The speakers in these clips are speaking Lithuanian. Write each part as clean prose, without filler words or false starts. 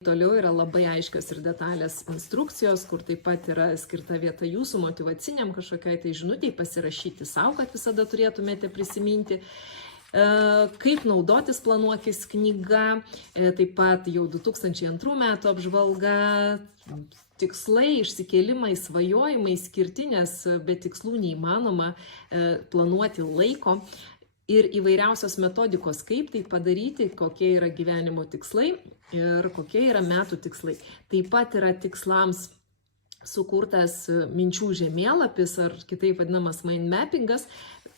Toliau yra labai aiškios ir detalės instrukcijos, kur taip pat yra skirta vieta jūsų motyvaciniam kažkokiai tai žinutei pasirašyti savo, kad visada turėtumėte prisiminti. Kaip naudotis Planuokis knyga, taip pat jau 2002 metų apžvalga, tikslai, išsikėlimai, svajojimai skirti, nes be tikslų neįmanoma planuoti laiko. Ir įvairiausios metodikos, kaip tai padaryti, kokie yra gyvenimo tikslai ir kokie yra metų tikslai. Taip pat yra tikslams sukurtas minčių žemėlapis ar kitaip vadinamas mind mappingas,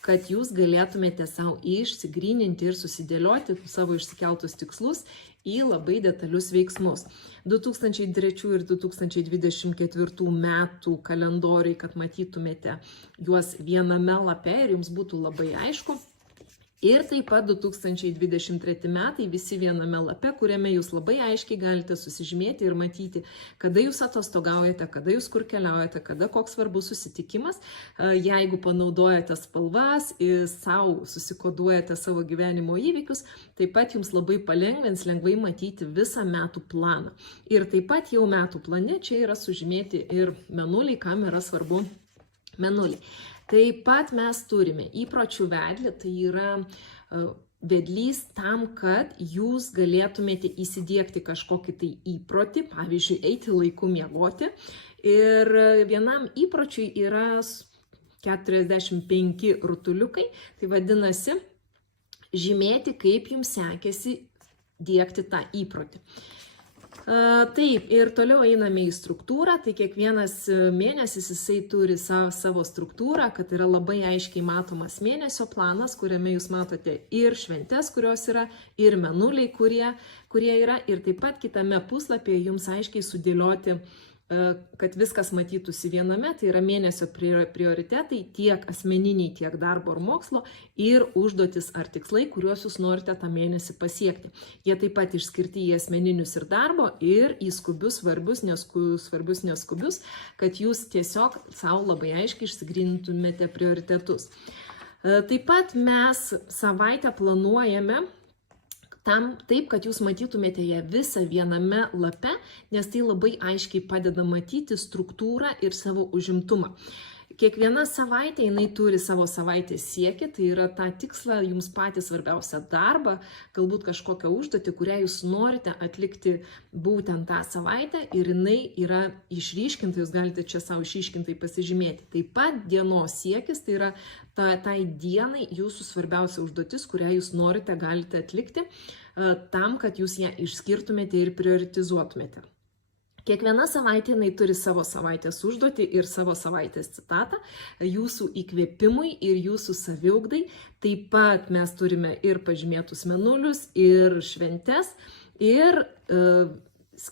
kad jūs galėtumėte savo išsigryninti ir susidėlioti savo išsikeltus tikslus į labai detalius veiksmus. 2003 ir 2024 metų kalendoriai, kad matytumėte juos viename lape ir jums būtų labai aišku. Ir taip pat 2023 metai visi viename lape, kuriame jūs labai aiškiai galite susižymėti ir matyti, kada jūs atostogaujate, kada jūs kur keliaujate, kada koks svarbus susitikimas. Jeigu panaudojate spalvas ir savo susikoduojate savo gyvenimo įvykius, taip pat jums labai palengvins lengvai matyti visą metų planą. Ir taip pat jau metų plane čia yra sužymėti ir mėnuliai, kam yra svarbu mėnuliai. Taip pat mes turime įpročių vedlį, tai yra vedlys tam, kad jūs galėtumėte įsidiegti kažkokį tai įprotį, pavyzdžiui, eiti laiku miegoti. Ir vienam įpročiui yra 45 rutuliukai, tai vadinasi žymėti, kaip jums sekėsi diegti tą įprotį. Taip, ir toliau einame į struktūrą, tai kiekvienas mėnesis jisai turi savo struktūrą, kad yra labai aiškiai matomas mėnesio planas, kuriame jūs matote ir šventes, kurios yra, ir mėnuliai, kurie yra, ir taip pat kitame puslapyje jums aiškiai sudėlioti, kad viskas matytųsi viename, tai yra mėnesio prioritetai tiek asmeniniai, tiek darbo ar mokslo ir užduotis ar tikslai, kuriuos jūs norite tą mėnesį pasiekti. Jie taip pat išskirti į asmeninius ir darbo ir į skubius, svarbius, neskubius, kad jūs tiesiog savo labai aiškiai išsigrynintumėte prioritetus. Taip pat mes savaitę planuojame taip, kad jūs matytumėte ją visą viename lape, nes tai labai aiškiai padeda matyti struktūrą ir savo užimtumą. Kiekviena savaitė jinai turi savo savaitės siekį, tai yra tą tikslą, jums patį svarbiausią darbą, galbūt kažkokią užduotį, kurią jūs norite atlikti būtent tą savaitę ir jinai yra išryškinta, jūs galite čia savo išryškintai pasižymėti. Taip pat dienos siekis, tai yra tai dienai jūsų svarbiausia užduotis, kurią jūs norite, galite atlikti tam, kad jūs ją išskirtumėte ir prioritizuotumėte. Kiekviena savaitė jinai turi savo savaitės užduotį ir savo savaitės citatą jūsų įkvėpimui ir jūsų saviugdai. Taip pat mes turime ir pažymėtus mėnulius, ir šventes, ir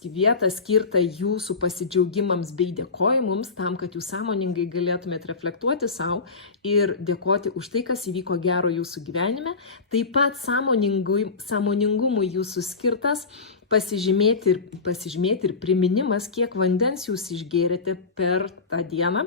vietą skirtą jūsų pasidžiaugimams bei dėkojimams, tam, kad jūs sąmoningai galėtumėte reflektuoti savo ir dėkoti už tai, kas įvyko gero jūsų gyvenime. Taip pat sąmoningumui jūsų skirtas pasižymėti ir priminimas, kiek vandens jūs išgėrėte per tą dieną,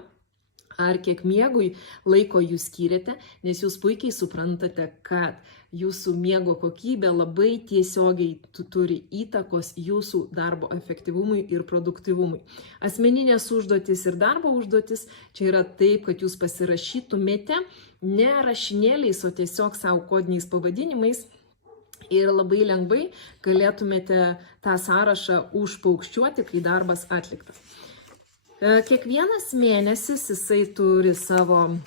ar kiek miegui laiko jūs skyrėte, nes jūs puikiai suprantate, kad jūsų miego kokybė labai tiesiogiai turi įtakos jūsų darbo efektyvumui ir produktyvumui. Asmeninės užduotis ir darbo užduotis čia yra taip, kad jūs pasirašytumėte ne rašinėliais, o tiesiog savo kodiniais pavadinimais. Ir labai lengvai galėtumėte tą sąrašą užpaukščiuoti, kai darbas atliktas. Kiekvienas mėnesis jisai turi savo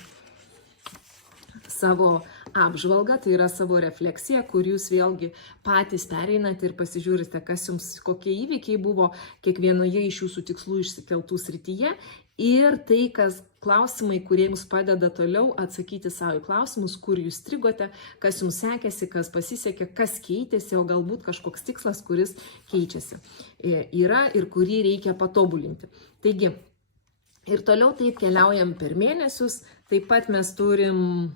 apžvalgą, tai yra savo refleksiją, kur jūs vėlgi patys pereinate ir pasižiūrite, kokie įvykiai buvo kiekvienoje iš jūsų tikslų išsikeltų srityje. Ir tai, klausimai, kurie jums padeda toliau atsakyti savo į klausimus, kur jūs strigote, kas jums sekėsi, kas pasisekė, kas keitėsi, o galbūt kažkoks tikslas, kuris keičiasi. Yra ir kurį reikia patobulinti. Taigi, ir toliau taip keliaujam per mėnesius. Taip pat mes turim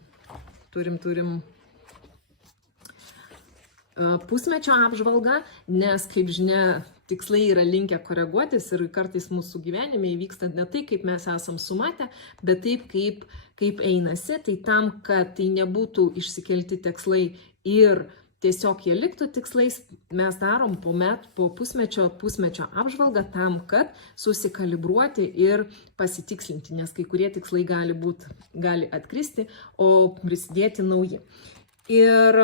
pusmečio apžvalgą, nes, kaip žinia, tikslai yra linkę koreguotis ir kartais mūsų gyvenime įvyksta ne tai, kaip mes esam sumatę, bet taip, kaip einasi. Tai tam, kad tai nebūtų išsikelti tikslai ir tiesiog jie liktų tikslais, mes darom po pusmečio apžvalgą tam, kad susikalibruoti ir pasitikslinti, nes kai kurie tikslai gali atkristi, o prisidėti nauji. Ir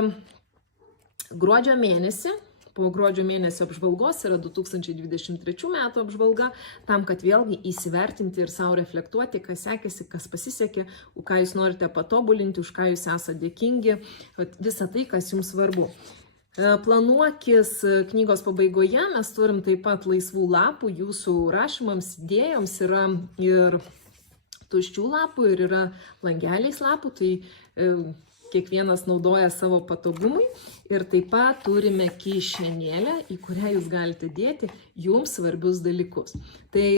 gruodžio mėnesį, po gruodžio mėnesio apžvalgos yra 2023 metų apžvalga, tam, kad vėlgi įsivertinti ir savo reflektuoti, kas sekėsi, kas pasisekė, ką jūs norite patobulinti, už ką jūs esate dėkingi, visą tai, kas jums svarbu. Planuokis knygos pabaigoje, mes turim taip pat laisvų lapų, jūsų rašymams, idėjoms yra ir tuščių lapų, ir yra langeliais lapų, tai kiekvienas naudoja savo patogumui. Ir taip pat turime kišenėlę, į kurią jūs galite dėti jums svarbius dalykus. Tai